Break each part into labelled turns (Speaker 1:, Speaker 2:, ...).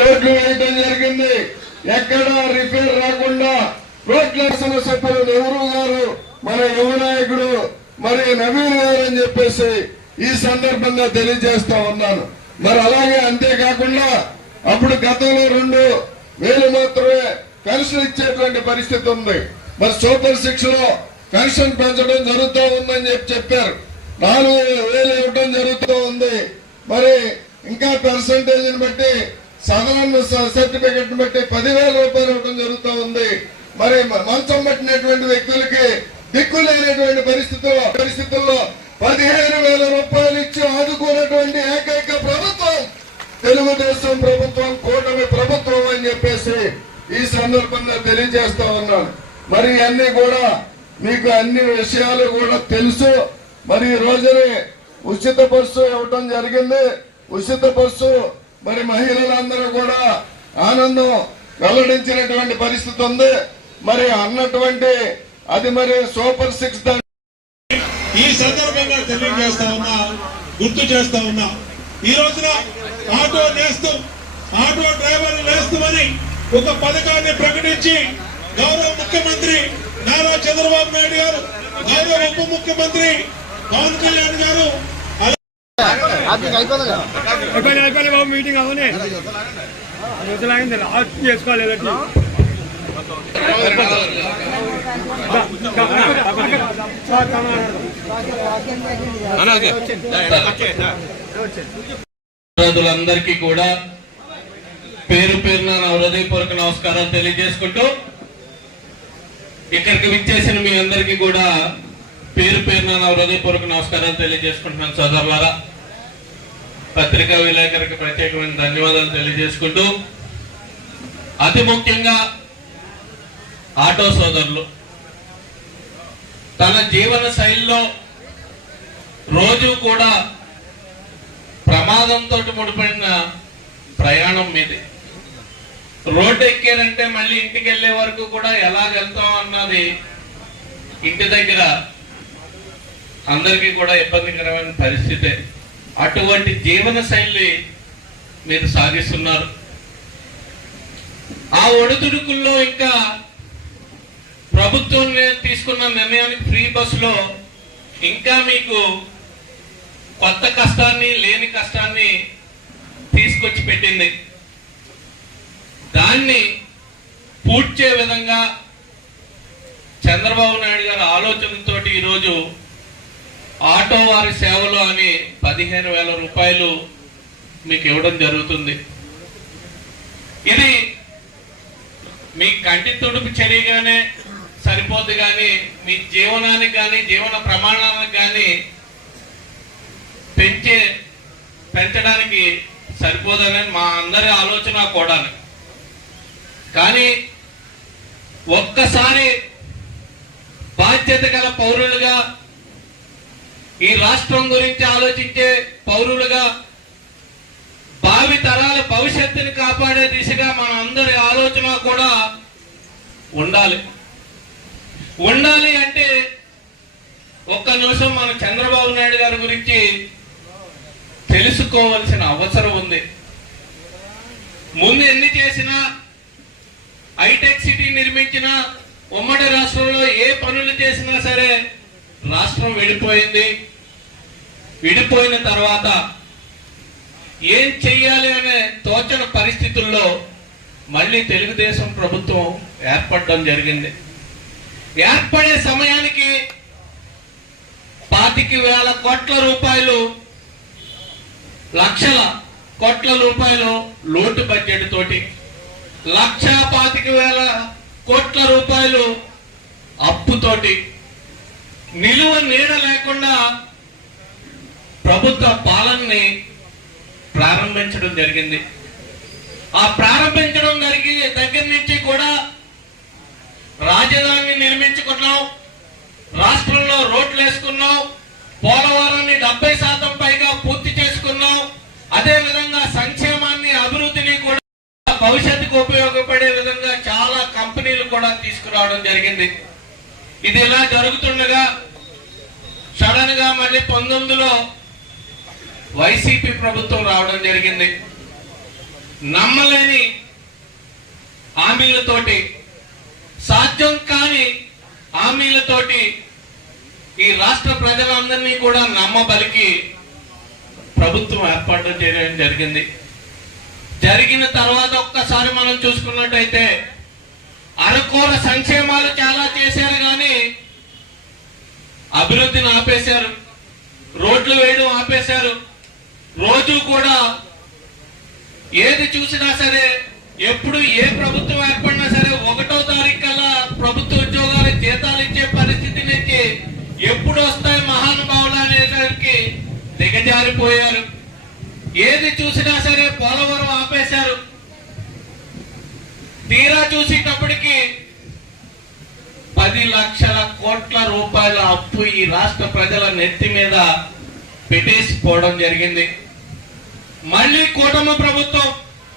Speaker 1: రోడ్లు వేయడం జరిగింది. ఎక్కడ రిపేర్ రాకుండా రోడ్ల సభ్యులు నెహ్రూ గారు మన యువ నాయకుడు మరి నవీన్ గారు అని చెప్పేసి ఈ సందర్భంగా తెలియజేస్తా ఉన్నాను. మరి అలాగే అంతేకాకుండా అప్పుడు గతంలో రెండు వేలు మాత్రమే పెన్షన్ ఇచ్చేటువంటి పరిస్థితి ఉంది. మరి సూపర్ సిక్స్లో పెన్షన్ పెంచడం జరుగుతూ ఉందని చెప్పి చెప్పారు. నాలుగు వేలు ఇవ్వడం జరుగుతూ ఉంది. మరి ఇంకా పర్సంటేజ్ బట్టి సాధారణ సర్టిఫికెట్ బట్టి పదివేల రూపాయలు ఇవ్వడం జరుగుతూ ఉంది. మరి మంచం పట్టినటువంటి వ్యక్తులకి దిక్కు లేనటువంటి పరిస్థితుల్లో పరిస్థితుల్లో పదిహేను వేల రూపాయలు ఇచ్చి ఆదుకున్నటువంటి ఏకైక ప్రభుత్వం తెలుగుదేశం ప్రభుత్వం కూటమి ప్రభుత్వం అని చెప్పేసి ఈ సందర్భంగా తెలియజేస్తా ఉన్నాను. మరి అన్ని కూడా మీకు అన్ని విషయాలు కూడా తెలుసు. మరి ఈ రోజునే ఉచిత బస్సు ఇవ్వటం జరిగింది. ఉచిత బస్సు మరి మహిళలందరూ కూడా ఆనందం వెల్లడించినటువంటి పరిస్థితి ఉంది. మరి అన్నటువంటి అది మరి సూపర్ సిక్స్
Speaker 2: ఈ సందర్భంగా తెలియజేస్తా ఉన్నా గుర్తు చేస్తా ఉన్నా ఈ రోజున ఆటో నేస్తూ ఆటో డ్రైవర్లు నేస్తామని ఒక పథకాన్ని ప్రకటించి గౌరవ ముఖ్యమంత్రి నారా చంద్రబాబు నాయుడు గారు గౌరవ ఉప ముఖ్యమంత్రి పవన్ కళ్యాణ్ గారు
Speaker 3: అయిపోయింది అయిపోయింది బాబు మీటింగ్ అవునే. రోజులాగింది లాస్ట్.
Speaker 4: విద్యార్థులందరికీ కూడా పేరు పేరున నా హృదయపూర్వక నమస్కారాలు తెలియజేసుకుంటూ ఇక్కడికి విచ్చేసిన మీ అందరికీ కూడా పేరు పేరున నా హృదయపూర్వక నమస్కారాలు తెలియజేసుకుంటున్నాను సోదరులారా. పత్రికా విలేకరికి ప్రత్యేకమైన ధన్యవాదాలు తెలియజేసుకుంటూ అతి ముఖ్యంగా ఆటో సోదరులు తన జీవన శైలిలో రోజు కూడా ప్రమాదంతో ముడిపడిన ప్రయాణం మీది. రోడ్డు ఎక్కారంటే మళ్ళీ ఇంటికి వెళ్ళే వరకు కూడా ఎలా వెళ్తాం అన్నది ఇంటి దగ్గర అందరికీ కూడా ఇబ్బందికరమైన పరిస్థితే. అటువంటి జీవన శైలి మీరు సాగిస్తున్నారు. ఆ ఒడిదుడుకుల్లో ఇంకా ప్రభుత్వం తీసుకున్న నిర్ణయానికి ఫ్రీ బస్సులో ఇంకా మీకు కొత్త కష్టాన్ని లేని కష్టాన్ని తీసుకొచ్చి పెట్టింది. దాన్ని పూడ్చే విధంగా చంద్రబాబు నాయుడు గారి ఆలోచనతోటి ఈరోజు ఆటో వారి సేవలు అని పదిహేను వేల రూపాయలు మీకు ఇవ్వడం జరుగుతుంది. ఇది మీ కంటి తుడుపు చర్యగానే సరిపోద్ది కానీ మీ జీవనానికి కానీ జీవన ప్రమాణానికి కానీ పెంచే పెంచడానికి సరిపోదని మా అందరి ఆలోచన కూడా. కానీ ఒక్కసారి బాధ్యత గల పౌరులుగా ఈ రాష్ట్రం గురించి ఆలోచించే పౌరులుగా భావి తరాల భవిష్యత్తుని కాపాడే దిశగా మన అందరి ఆలోచన కూడా ఉండాలి. ఉండాలి అంటే ఒక్క నిమిషం మన చంద్రబాబు నాయుడు గారి గురించి తెలుసుకోవలసిన అవసరం ఉంది. ముందు ఎన్ని చేసినా హైటెక్ సిటీ నిర్మించిన ఉమ్మడి రాష్ట్రంలో ఏ పనులు చేసినా సరే రాష్ట్రం విడిపోయింది. విడిపోయిన తర్వాత ఏం చెయ్యాలి అనే తోచని పరిస్థితుల్లో మళ్ళీ తెలుగుదేశం ప్రభుత్వం ఏర్పడడం జరిగింది. ఏర్పడే సమయానికి పాతిక వేల కోట్ల రూపాయలు లక్షల కోట్ల రూపాయలు లోటు బడ్జెట్ తోటి లక్ష పాతిక వేల కోట్ల రూపాయలు అప్పుతోటి నిలువ నీడ లేకుండా ప్రభుత్వ పాలనని ప్రారంభించడం జరిగింది. ఆ ప్రారంభించడం జరిగి దగ్గర నుంచి కూడా రాజధానిని నిర్మించుకున్నాం. రాష్ట్రంలో రోడ్లు వేసుకున్నాం. పోలవరాన్ని డెబ్బై శాతం పైగా పూర్తి చేసుకున్నాం. అదేవిధంగా సంక్షేమాన్ని అభివృద్ధిని కూడా భవిష్యత్తుకు ఉపయోగపడే విధంగా చాలా కంపెనీలు కూడా తీసుకురావడం జరిగింది. ఇది ఇలా జరుగుతుండగా సడన్గా మళ్ళీ పంతొమ్మిదిలో వైసీపీ ప్రభుత్వం రావడం జరిగింది. నమ్మలేని హామీలతోటి సాధ్యం కాని హామీలతోటి ఈ రాష్ట్ర ప్రజలందరినీ కూడా నమ్మబలికి ప్రభుత్వం ఏర్పాటు చేయడం జరిగింది. జరిగిన తర్వాత ఒక్కసారి మనం చూసుకున్నట్టయితే అనుకూల సంక్షేమాలు చాలా చేశారు కానీ అభివృద్ధిని ఆపేశారు. రోడ్లు వేయడం ఆపేశారు. రోజు కూడా ఏది చూసినా సరే ఎప్పుడు ఏ ప్రభుత్వం ఏర్పడినా సరే ఒకటో తారీఖు కల్లా ప్రభుత్వ ఉద్యోగాలు జీతాలు ఇచ్చే పరిస్థితి నుంచి ఎప్పుడు వస్తాయి మహానుభావులు అనేదానికి దిగజారిపోయారు. ఏది చూసినా సరే పోలవరం ఆపేశారు. తీరా చూసేటప్పటికి పది లక్షల కోట్ల రూపాయల అప్పు ఈ రాష్ట్ర ప్రజల నెత్తి మీద పెట్టేసిపోవడం జరిగింది. మళ్ళీ కూటమి ప్రభుత్వం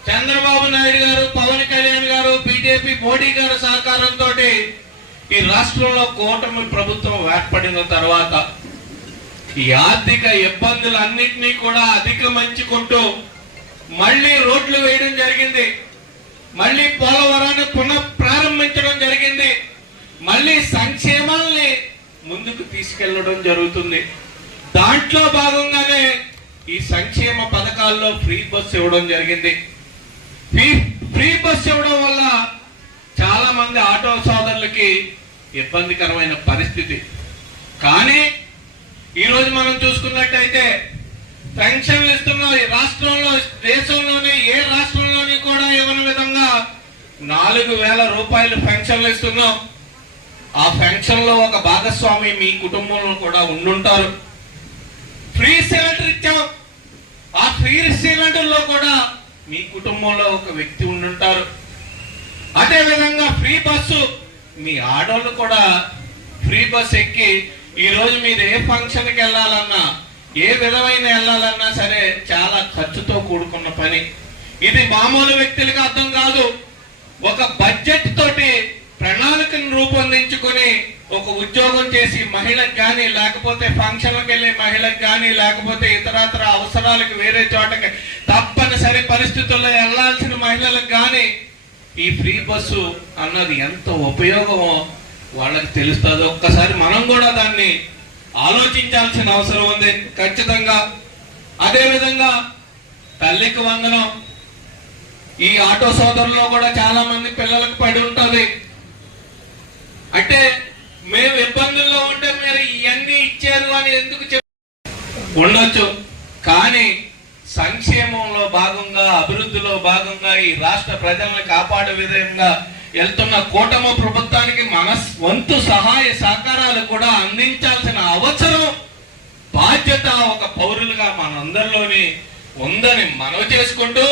Speaker 4: చంద్రబాబు నాయుడు గారు పవన్ కళ్యాణ్ గారు బీజేపీ మోడీ గారు సహకారంతో ఈ రాష్ట్రంలో కూటమి ప్రభుత్వం ఏర్పడిన తర్వాత ఈ ఆర్థిక ఇబ్బందులన్నింటినీ కూడా అధిగమించుకుంటూ మళ్ళీ రోడ్లు వేయడం జరిగింది. మళ్ళీ పోలవరాన్ని పునః ప్రారంభించడం జరిగింది. మళ్ళీ సంక్షేమాల్ని ముందుకు తీసుకెళ్ళడం జరుగుతుంది. దాంట్లో భాగంగానే ఈ సంక్షేమ పథకాల్లో ఫ్రీ బస్ ఇవ్వడం జరిగింది. ఫ్రీ ఫ్రీ బస్ ఇవ్వడం వల్ల చాలా మంది ఆటో సోదరులకి ఇబ్బందికరమైన పరిస్థితి. కానీ ఈరోజు మనం చూసుకున్నట్టయితే పెన్షన్లు ఇస్తున్న రాష్ట్రంలో దేశంలోనే ఏ రాష్ట్రంలోని కూడా ఇవ్వని విధంగా నాలుగు వేల రూపాయలు పెన్షన్లు ఇస్తున్నాం. ఆ పెన్షన్లో ఒక భాగస్వామి మీ కుటుంబంలో కూడా ఉండుంటారు. ఫ్రీ సిలిండర్ ఆ ఫ్రీ సిలిండర్ కూడా మీ కుటుంబంలో ఒక వ్యక్తి ఉండుంటారు. అదేవిధంగా ఫ్రీ బస్సు మీ ఆడోళ్ళు కూడా ఫ్రీ బస్ ఎక్కి ఈరోజు మీరు ఏ ఫంక్షన్కి వెళ్ళాలన్నా ఏ విధమైన వెళ్ళాలన్నా సరే చాలా ఖర్చుతో కూడుకున్న పని. ఇది మామూలు వ్యక్తులకు అర్థం కాదు. ఒక బడ్జెట్ తోటి ప్రణాళికను రూపొందించుకొని ఒక ఉద్యోగం చేసి మహిళకు కానీ లేకపోతే ఫంక్షన్లకు వెళ్ళే మహిళకు కానీ లేకపోతే ఇతరత్ర అవసరాలకు వేరే చోటకి తప్పనిసరి పరిస్థితుల్లో వెళ్ళాల్సిన మహిళలకు కానీ ఈ ఫ్రీ బస్సు అన్నది ఎంత ఉపయోగమో వాళ్ళకి తెలుస్తుంది. ఒక్కసారి మనం కూడా దాన్ని ఆలోచించాల్సిన అవసరం ఉంది. ఖచ్చితంగా. అదేవిధంగా తల్లికి వందనం. ఈ ఆటో సోదరులో కూడా చాలా మంది పిల్లలకు పడి ఉంటుంది. అంటే మేము ఇబ్బందుల్లో ఉంటే మీరు ఇవన్నీ ఇచ్చారు అని ఎందుకు చెప్ ఉండొచ్చు. కానీ సంక్షేమంలో భాగంగా అభివృద్ధిలో భాగంగా ఈ రాష్ట్ర ప్రజలను కాపాడే విధంగా వెళ్తున్న కూటమి ప్రభుత్వానికి మన వంతు సహాయ సహకారాలు కూడా అందించాల్సిన అవసరం బాధ్యత ఒక పౌరులుగా మనందరిలోని ఉందని మనవి చేసుకుంటూ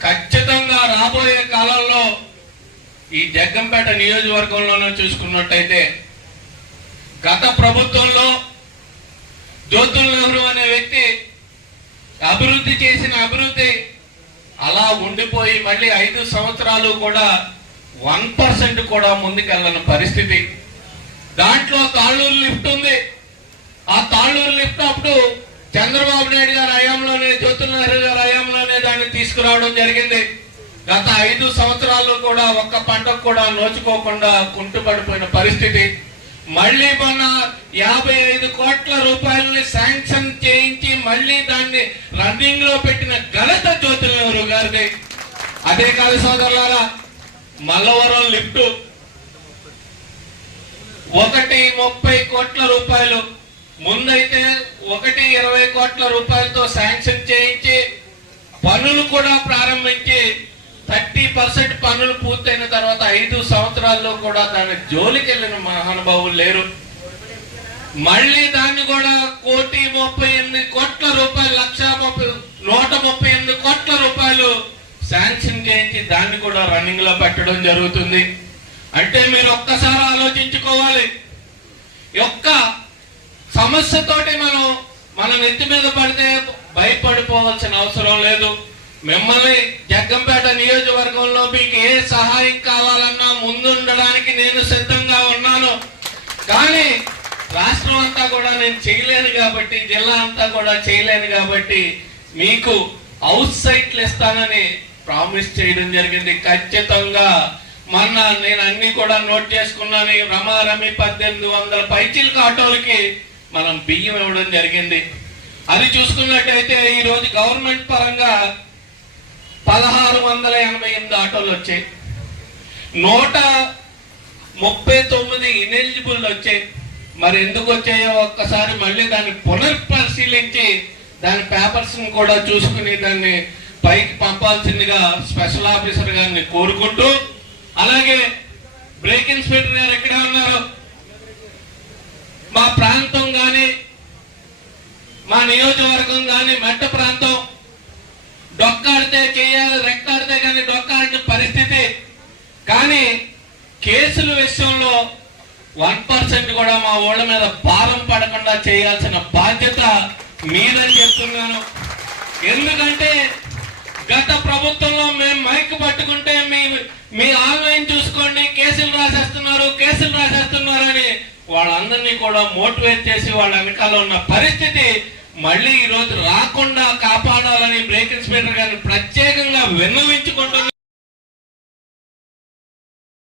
Speaker 4: ఖచ్చితంగా రాబోయే కాలంలో ఈ జగ్గంపేట నియోజకవర్గంలోనూ చూసుకున్నట్టయితే గత ప్రభుత్వంలో జ్యోతుల్ నెహ్రూ అనే వ్యక్తి అభివృద్ధి చేసిన అభివృద్ధి అలా ఉండిపోయి మళ్ళీ ఐదు సంవత్సరాలు కూడా వన్ పర్సెంట్ కూడా ముందుకెళ్ళని పరిస్థితి. దాంట్లో తాళ్ళూరు లిఫ్ట్ ఉంది. ఆ తాళ్ళూరు లిఫ్ట్ అప్పుడు చంద్రబాబు నాయుడు గారి హయాంలోనే జ్యోతుల్ నెహ్రూ గారి హయాంలోనే దాన్ని తీసుకురావడం జరిగింది. గత ఐదు సంవత్సరాలు కూడా ఒక్క పంటకు కూడా నోచుకోకుండా కుంటుపడిపోయిన పరిస్థితి. మళ్ళీ మొన్న యాభై ఐదు కోట్ల రూపాయలని శాంక్షన్ చేయించి మళ్ళీ దాన్ని రన్నింగ్లో పెట్టిన ఘనత జ్యోతుల గారిది? అదే కాదు సోదరులారా మల్లవరం లిఫ్ట్. ఒకటి ముప్పై కోట్ల రూపాయలు. ముందైతే ఒకటి ఇరవై కోట్ల రూపాయలతో శాంక్షన్ చేయించి పనులు కూడా ప్రారంభించి థర్టీ పర్సెంట్ పనులు పూర్తయిన తర్వాత ఐదు సంవత్సరాల్లో కూడా దాని జోలికి వెళ్ళిన మహానుభావులు లేరు. మళ్ళీ దాన్ని కూడా కోటి ముప్పై ఎనిమిది కోట్ల రూపాయలు లక్ష ముప్పై నూట ముప్పై ఎనిమిది కోట్ల రూపాయలు శాంక్షన్ చేయించి దాన్ని కూడా రన్నింగ్లో పెట్టడం జరుగుతుంది. అంటే మీరు ఒక్కసారి ఆలోచించుకోవాలి. యొక్క ఒక్క సమస్యతోటి మనం మన నెత్తి మీద పడితే భయపడిపోవాల్సిన అవసరం లేదు. మిమ్మల్ని జగ్గంపేట నియోజకవర్గంలో మీకు ఏ సహాయం కావాలన్నా ముందుండడానికి నేను సిద్ధంగా ఉన్నాను. కానీ రాష్ట్రం అంతా కూడా నేను చేయలేను కాబట్టి జిల్లా అంతా కూడా చేయలేను కాబట్టి మీకు అవుట్ సైట్లు ఇస్తానని ప్రామిస్ చేయడం జరిగింది. ఖచ్చితంగా మొన్న నేను అన్ని కూడా నోట్ చేసుకున్నాను. రమారమి పద్దెనిమిది వందల పైచిల్క ఆటోలకి మనం బియ్యం ఇవ్వడం జరిగింది. అది చూసుకున్నట్టయితే ఈరోజు గవర్నమెంట్ పరంగా పదహారు వందల ఎనభై ఎనిమిది ఆటోలు వచ్చాయి. నూట ముప్పై తొమ్మిది ఇనెలిజిబుల్ వచ్చాయి. మరి ఎందుకు వచ్చాయో ఒక్కసారి మళ్ళీ దాన్ని పునర్పరిశీలించి దాని పేపర్స్ని కూడా చూసుకుని దాన్ని పైకి పంపాల్సిందిగా స్పెషల్ ఆఫీసర్ గారిని కోరుకుంటూ అలాగే బ్రేక్ ఇన్స్పెక్టర్ గారు ఎక్కడే ఉన్నారు? మా ప్రాంతం కానీ మా నియోజకవర్గం కానీ మెట్ట ప్రాంతం చేయాలి రెక్కాడితే కానీ డొక్కాడిన పరిస్థితి. కానీ కేసుల విషయంలో వన్ పర్సెంట్ కూడా మా ఓళ్ళ మీద భారం పడకుండా చేయాల్సిన బాధ్యత మీదని చెప్తున్నాను. ఎందుకంటే గత ప్రభుత్వంలో మేము మైక్ పట్టుకుంటే మీ మీ ఆన్లైన్ చూసుకోండి కేసులు రాసేస్తున్నారు కేసులు రాసేస్తున్నారు అని వాళ్ళందరినీ కూడా మోటివేట్ చేసి వాళ్ళ వెనకాల ఉన్న పరిస్థితి మళ్ళీ ఈ రోజు రాకుండా కాపాడాలని బ్రేక్ ఇన్స్పెక్టర్ గారిని ప్రత్యేకంగా విన్నవించుకుంటున్నారు